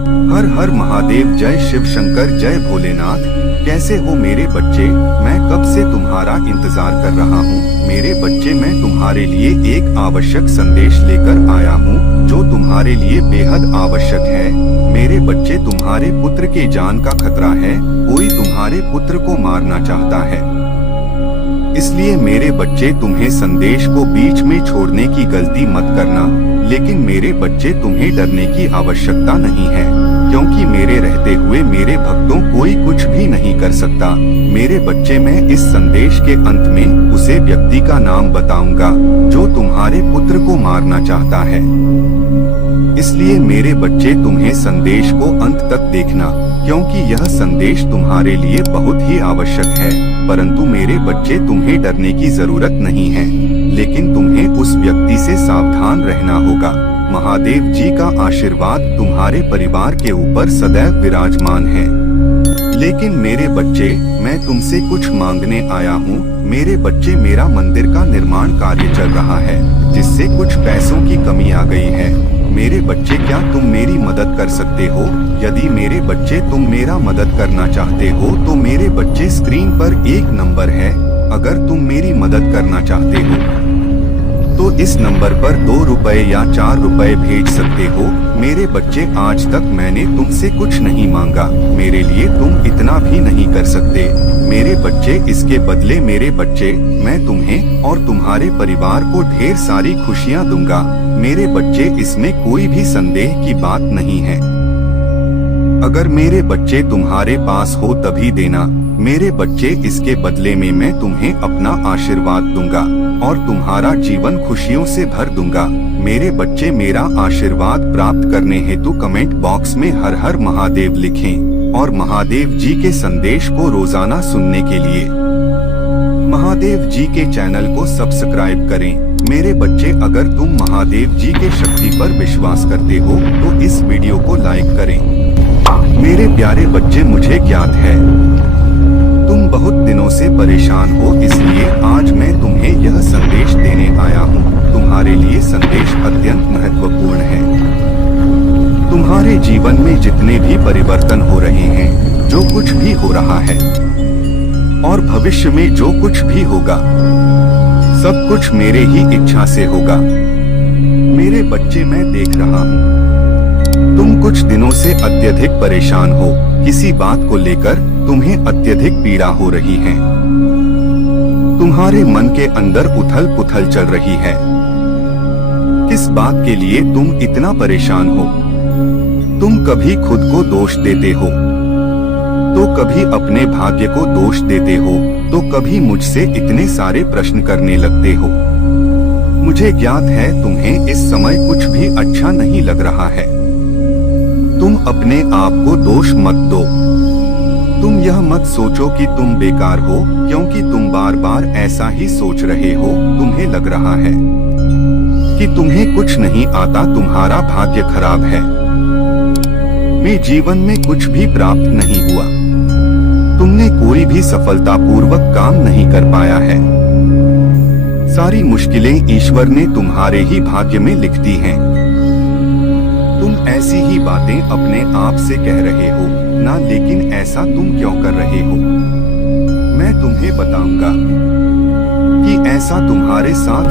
हर हर महादेव, जय शिव शंकर, जय भोलेनाथ। कैसे हो मेरे बच्चे? मैं कब से तुम्हारा इंतजार कर रहा हूँ। मेरे बच्चे, मैं तुम्हारे लिए एक आवश्यक संदेश लेकर आया हूँ जो तुम्हारे लिए बेहद आवश्यक है। मेरे बच्चे, तुम्हारे पुत्र के जान का खतरा है। कोई तुम्हारे पुत्र को मारना चाहता है। इसलिए मेरे बच्चे, तुम्हें संदेश को बीच में छोड़ने की गलती मत करना। लेकिन मेरे बच्चे, तुम्हें डरने की आवश्यकता नहीं है, क्योंकि मेरे रहते हुए मेरे भक्तों कोई कुछ भी नहीं कर सकता। मेरे बच्चे, मैं इस संदेश के अंत में उसे व्यक्ति का नाम बताऊंगा जो तुम्हारे पुत्र को मारना चाहता है। इसलिए मेरे बच्चे, तुम्हें संदेश को अंत तक देखना, क्योंकि यह संदेश तुम्हारे लिए बहुत ही आवश्यक है। परंतु मेरे बच्चे, तुम्हें डरने की जरूरत नहीं है, लेकिन तुम्हें उस व्यक्ति से सावधान रहना होगा। महादेव जी का आशीर्वाद तुम्हारे परिवार के ऊपर सदैव विराजमान है। लेकिन मेरे बच्चे, मैं तुमसे कुछ मांगने आया हूँ। मेरे बच्चे, मेरा मंदिर का निर्माण कार्य चल रहा है, जिससे कुछ पैसों की कमी आ गई है। मेरे बच्चे, क्या तुम मेरी मदद कर सकते हो? यदि मेरे बच्चे तुम मेरा मदद करना चाहते हो तो मेरे बच्चे, स्क्रीन पर एक नंबर है। अगर तुम मेरी मदद करना चाहते हो तो इस नंबर पर 2 रुपए या 4 रुपए भेज सकते हो। मेरे बच्चे, आज तक मैंने तुमसे कुछ नहीं मांगा, मेरे लिए तुम इतना भी नहीं कर सकते। मेरे बच्चे, इसके बदले मेरे बच्चे, मैं तुम्हें और तुम्हारे परिवार को ढेर सारी खुशियाँ दूंगा। मेरे बच्चे, इसमें कोई भी संदेह की बात नहीं है। अगर मेरे बच्चे तुम्हारे पास हो तभी देना। मेरे बच्चे, इसके बदले में मैं तुम्हें अपना आशीर्वाद दूंगा और तुम्हारा जीवन खुशियों से भर दूंगा। मेरे बच्चे, मेरा आशीर्वाद प्राप्त करने हेतु कमेंट बॉक्स में हर हर महादेव लिखें और महादेव जी के संदेश को रोजाना सुनने के लिए महादेव जी के चैनल को सब्सक्राइब करें। मेरे बच्चे, अगर तुम महादेव जी के शक्ति पर विश्वास करते हो तो इस वीडियो को लाइक करें। मेरे प्यारे बच्चे, मुझे ज्ञात है तुम बहुत दिनों से परेशान हो, इसलिए आज मैं तुम्हें यह संदेश देने आया हूँ। तुम्हारे लिए संदेश अत्यंत महत्वपूर्ण है। तुम्हारे जीवन में जितने भी परिवर्तन हो रहे हैं, जो कुछ भी हो रहा है और भविष्य में जो कुछ भी होगा, सब कुछ मेरे ही इच्छा से होगा। मेरे बच्चे, मैं देख रहा हूँ तुम कुछ दिनों से अत्यधिक परेशान हो। किसी बात को लेकर तुम्हें अत्यधिक पीड़ा हो रही है। तुम्हारे मन के अंदर उथल पुथल चल रही है। किस बात के लिए तुम इतना परेशान हो? तुम कभी खुद को दोष देते हो तो कभी अपने भाग्य को दोष देते हो, तो कभी मुझसे इतने सारे प्रश्न करने लगते हो। मुझे ज्ञात है तुम्हें इस समय कुछ भी अच्छा नहीं लग रहा है। तुम अपने आप को दोष मत दो। तुम यह मत सोचो कि तुम बेकार हो, क्योंकि तुम बार बार ऐसा ही सोच रहे हो। तुम्हें लग रहा है कि तुम्हें कुछ नहीं आता, तुम्हारा भाग्य खराब है। मैं जीवन में कुछ भी प्राप्त नहीं हुआ। तुमने कोई भी सफलतापूर्वक काम नहीं कर पाया है। सारी मुश्किलें ईश्वर ने तुम्हारे ही भाग्य में लिख दी हैं। तुम ऐसी ही बातें अपने आप से कह रहे हो ना, लेकिन ऐसा तुम क्यों कर रहे हो? मैं तुम्हें बताऊंगा कि ऐसा तुम्हारे साथ,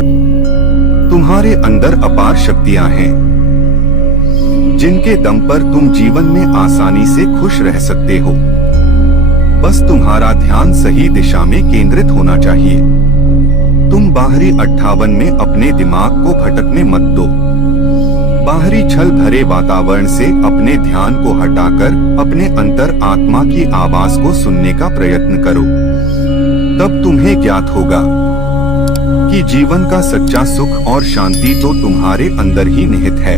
तुम्हारे अंदर अपार शक्तियां हैं जिनके दम पर तुम जीवन में आसानी से खुश रह सकते हो। बस तुम्हारा ध्यान सही दिशा में केंद्रित होना चाहिए। तुम बाहरी 58 में अपने दिमाग को भटकने मत दो। बाहरी छल भरे वातावरण से अपने ध्यान को हटाकर अपने अंतर आत्मा की आवाज को सुनने का प्रयत्न करो। तब तुम्हें ज्ञात होगा कि जीवन का सच्चा सुख और शांति तो तुम्हारे अंदर ही निहित है।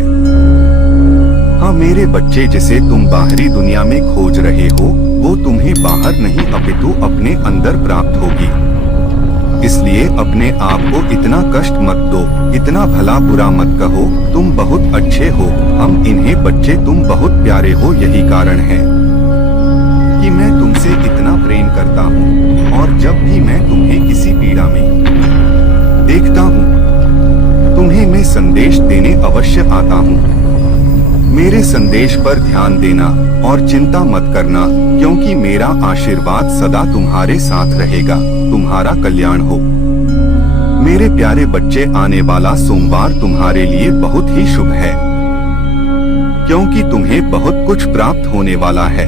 हाँ मेरे बच्चे, जिसे तुम बाहरी दुनिया में खोज रहे हो वो तुम्हें बाहर नहीं अपितु अपने अंदर प्राप्त होगी। इसलिए अपने आप को इतना कष्ट मत दो, इतना भला बुरा मत कहो। तुम बहुत अच्छे हो, हम इन्हें बच्चे, तुम बहुत प्यारे हो। यही कारण है कि मैं तुमसे इतना प्रेम करता हूँ और जब भी मैं तुम्हें किसी पीड़ा में देखता हूँ, तुम्हें मैं संदेश देने अवश्य आता हूँ। मेरे संदेश पर ध्यान देना और चिंता मत करना, क्योंकि मेरा आशीर्वाद सदा तुम्हारे साथ रहेगा। तुम्हारा कल्याण हो। मेरे प्यारे बच्चे, आने वाला सोमवार तुम्हारे लिए बहुत ही शुभ है, क्योंकि तुम्हें बहुत कुछ प्राप्त होने वाला है।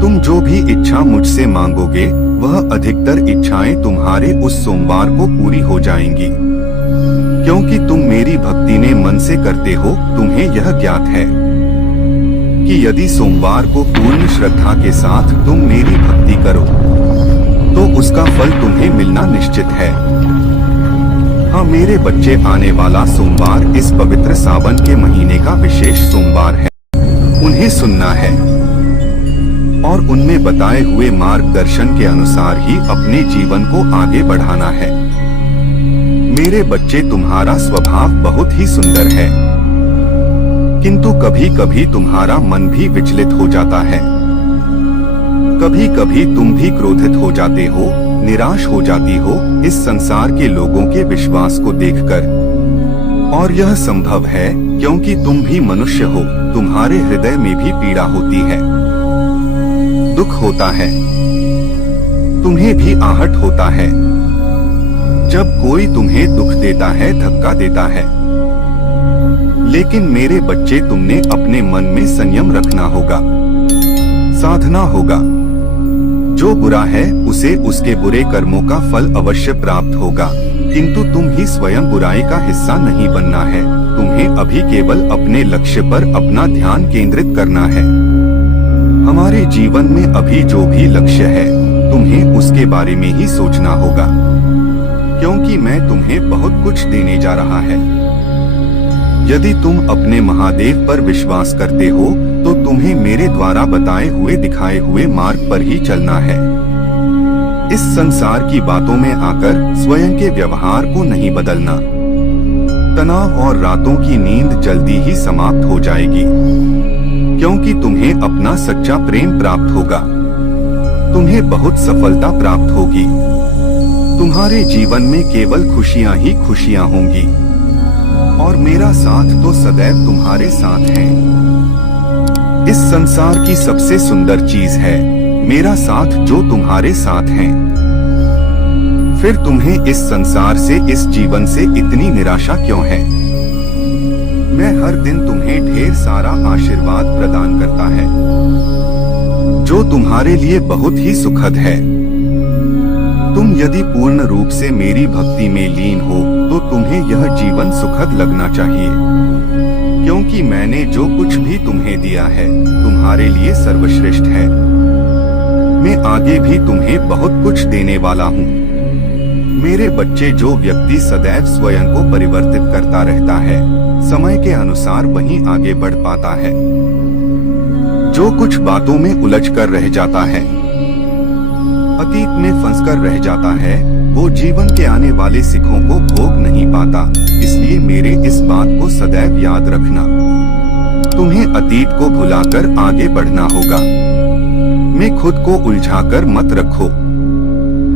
तुम जो भी इच्छा मुझसे मांगोगे, वह अधिकतर इच्छाएं तुम्हारे उस सोमवार को पूरी हो जाएंगी, क्योंकि तुम मेरी भक्ति ने मन से करते हो। तुम्हें यह ज्ञात है कि यदि सोमवार को पूर्ण श्रद्धा के साथ तुम मेरी भक्ति करो, तो उसका फल तुम्हें मिलना निश्चित है। हाँ मेरे बच्चे, आने वाला सोमवार इस पवित्र सावन के महीने का विशेष सोमवार है। उन्हें सुनना है और उनमें बताए हुए मार्गदर्शन के अनुसार ही अपने जीवन को आगे बढ़ाना है। मेरे बच्चे, तुम्हारा स्वभाव बहुत ही सुंदर है, किंतु कभी कभी तुम्हारा मन भी विचलित हो जाता है। कभी कभी तुम भी क्रोधित हो जाते हो, निराश हो जाती हो इस संसार के लोगों के विश्वास को देखकर। और यह संभव है क्योंकि तुम भी मनुष्य हो। तुम्हारे हृदय में भी पीड़ा होती है, दुख होता है, तुम्हें भी आहट होता है जब कोई तुम्हें दुख देता है, धक्का देता है। लेकिन मेरे बच्चे, तुमने अपने मन में संयम रखना होगा, साधना होगा। जो बुरा है उसे उसके बुरे कर्मों का फल अवश्य प्राप्त होगा, किंतु तुम ही स्वयं बुराई का हिस्सा नहीं बनना है। तुम्हें अभी केवल अपने लक्ष्य पर अपना ध्यान केंद्रित करना है। हमारे जीवन में अभी जो भी लक्ष्य है, तुम्हें उसके बारे में ही सोचना होगा, क्योंकि मैं तुम्हें बहुत कुछ देने जा रहा है। यदि तुम अपने महादेव पर विश्वास करते हो, तो तुम्हें मेरे द्वारा बताए हुए दिखाए हुए मार्ग पर ही चलना है। इस संसार की बातों में आकर स्वयं के व्यवहार को नहीं बदलना। तनाव और रातों की नींद जल्दी ही समाप्त हो जाएगी, क्योंकि तुम्हें अपना सच्चा प्रेम प्राप्त होगा। तुम्हें बहुत सफलता प्राप्त होगी। तुम्हारे जीवन में केवल खुशियां ही खुशियां होंगी, और मेरा साथ तो सदैव तुम्हारे साथ है। इस संसार की सबसे सुंदर चीज है मेरा साथ, जो तुम्हारे साथ है। फिर तुम्हें इस संसार से, इस जीवन से इतनी निराशा क्यों है? मैं हर दिन तुम्हें ढेर सारा आशीर्वाद प्रदान करता है, जो तुम्हारे लिए बहुत ही सुखद है। तुम यदि पूर्ण रूप से मेरी भक्ति में लीन हो, तो तुम्हें यह जीवन सुखद लगना चाहिए, क्योंकि मैंने जो कुछ भी तुम्हें दिया है, तुम्हारे लिए सर्वश्रेष्ठ है। मैं आगे भी तुम्हें बहुत कुछ देने वाला हूँ। मेरे बच्चे, जो व्यक्ति सदैव स्वयं को परिवर्तित करता रहता है, समय के अनुसार वहीं आगे बढ़ पाता है। जो कुछ बातों में उलझ कर रह जाता है, अतीत में फंसकर रह जाता है, वो जीवन के आने वाले सुखों को भोग नहीं पाता। इसलिए मेरे इस बात को सदैव याद रखना। तुम्हें अतीत को भुलाकर आगे बढ़ना होगा। मैं खुद को उलझाकर मत रखो।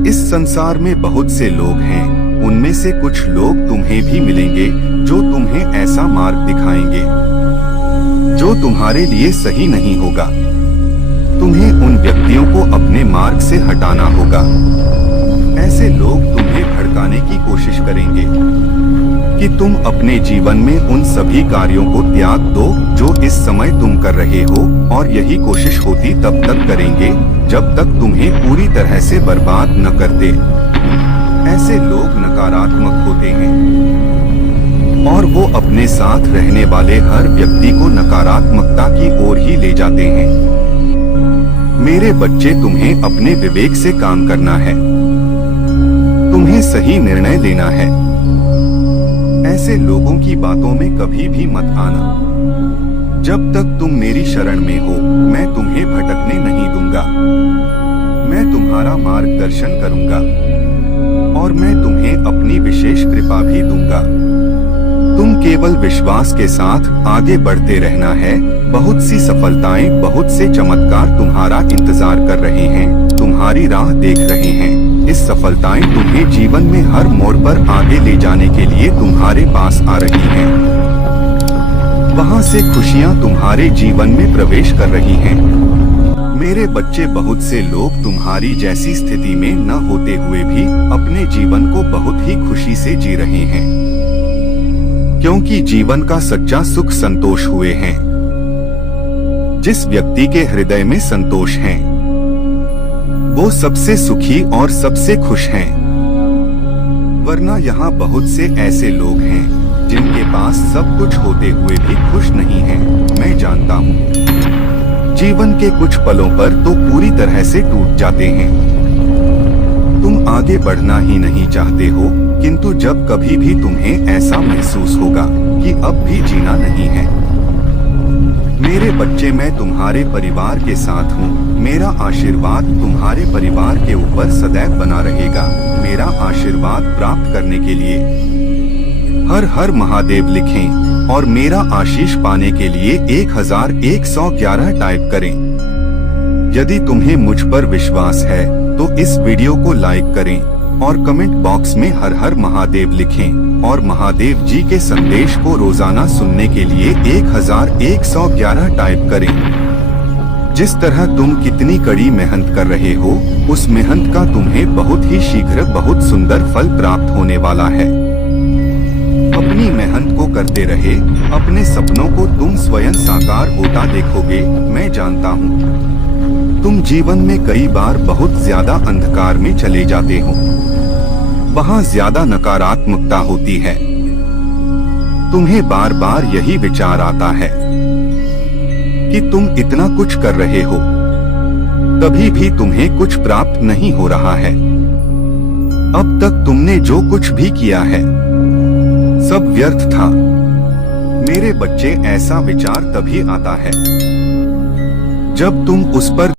इस संसार में बहुत से लोग हैं, उनमें से कुछ लोग तुम्हें भी मिलेंगे जो तुम्हें ऐसा मार्ग दिखाएंगे जो तुम्हारे लिए सही नहीं होगा। तुम्हें उन व्यक्तियों को अपने मार्ग से हटाना होगा। ऐसे लोग तुम्हें भड़काने की कोशिश करेंगे कि तुम अपने जीवन में उन सभी कार्यों को त्याग दो जो इस समय तुम कर रहे हो, और यही कोशिश होती तब तक करेंगे जब तक तुम्हें पूरी तरह से बर्बाद न कर दे। ऐसे लोग नकारात्मक होते हैं, और वो अपने साथ रहने वाले हर व्यक्ति को नकारात्मकता की ओर ही ले जाते हैं। मेरे बच्चे, तुम्हें अपने विवेक से काम करना है। तुम्हें सही निर्णय लेना है। ऐसे लोगों की बातों में कभी भी मत आना। जब तक तुम मेरी शरण में हो, मैं तुम्हें भटकने नहीं दूंगा। मैं तुम्हारा मार्गदर्शन करूंगा, और मैं तुम्हें अपनी विशेष कृपा भी दूंगा। तुम केवल विश्वास के साथ आगे बढ़ते रहना है। बहुत सी सफलताएं, बहुत से चमत्कार तुम्हारा इंतजार कर रहे हैं, तुम्हारी राह देख रहे हैं। इस सफलताएं तुम्हें जीवन में हर मोड़ पर आगे ले जाने के लिए तुम्हारे पास आ रही हैं। वहाँ से खुशियाँ तुम्हारे जीवन में प्रवेश कर रही हैं। मेरे बच्चे, बहुत से लोग तुम्हारी जैसी स्थिति में न होते हुए भी अपने जीवन को बहुत ही खुशी से जी रहे हैं, क्योंकि जीवन का सच्चा सुख संतोष हुए हैं। जिस व्यक्ति के हृदय में संतोष है, वो सबसे सुखी और सबसे खुश हैं। वरना यहाँ बहुत से ऐसे लोग हैं जिनके पास सब कुछ होते हुए भी खुश नहीं हैं। मैं जानता हूँ जीवन के कुछ पलों पर तो पूरी तरह से टूट जाते हैं। तुम आगे बढ़ना ही नहीं चाहते हो, किंतु जब कभी भी तुम्हें ऐसा महसूस होगा कि अब भी जीना नहीं है, मेरे बच्चे, मैं तुम्हारे परिवार के साथ हूँ। मेरा आशीर्वाद तुम्हारे परिवार के ऊपर सदैव बना रहेगा। मेरा आशीर्वाद प्राप्त करने के लिए हर हर महादेव लिखें और मेरा आशीष पाने के लिए 1111 टाइप करें। यदि तुम्हें मुझ पर विश्वास है तो इस वीडियो को लाइक करें और कमेंट बॉक्स में हर हर महादेव लिखें और महादेव जी के संदेश को रोजाना सुनने के लिए 1111 टाइप करें। जिस तरह तुम कितनी कड़ी मेहनत कर रहे हो, उस मेहनत का तुम्हें बहुत ही शीघ्र बहुत सुंदर फल प्राप्त होने वाला है। अपनी मेहनत को करते रहे, अपने सपनों को तुम स्वयं साकार होता देखोगे। मैं जानता हूँ तुम जीवन में कई बार बहुत ज्यादा अंधकार में चले जाते हो, वहाँ ज्यादा नकारात्मकता होती है। तुम्हें बार बार यही विचार आता है कि तुम इतना कुछ कर रहे हो, तभी भी तुम्हें कुछ प्राप्त नहीं हो रहा है। अब तक तुमने जो कुछ भी किया है सब व्यर्थ था। मेरे बच्चे, ऐसा विचार तभी आता है जब तुम उस पर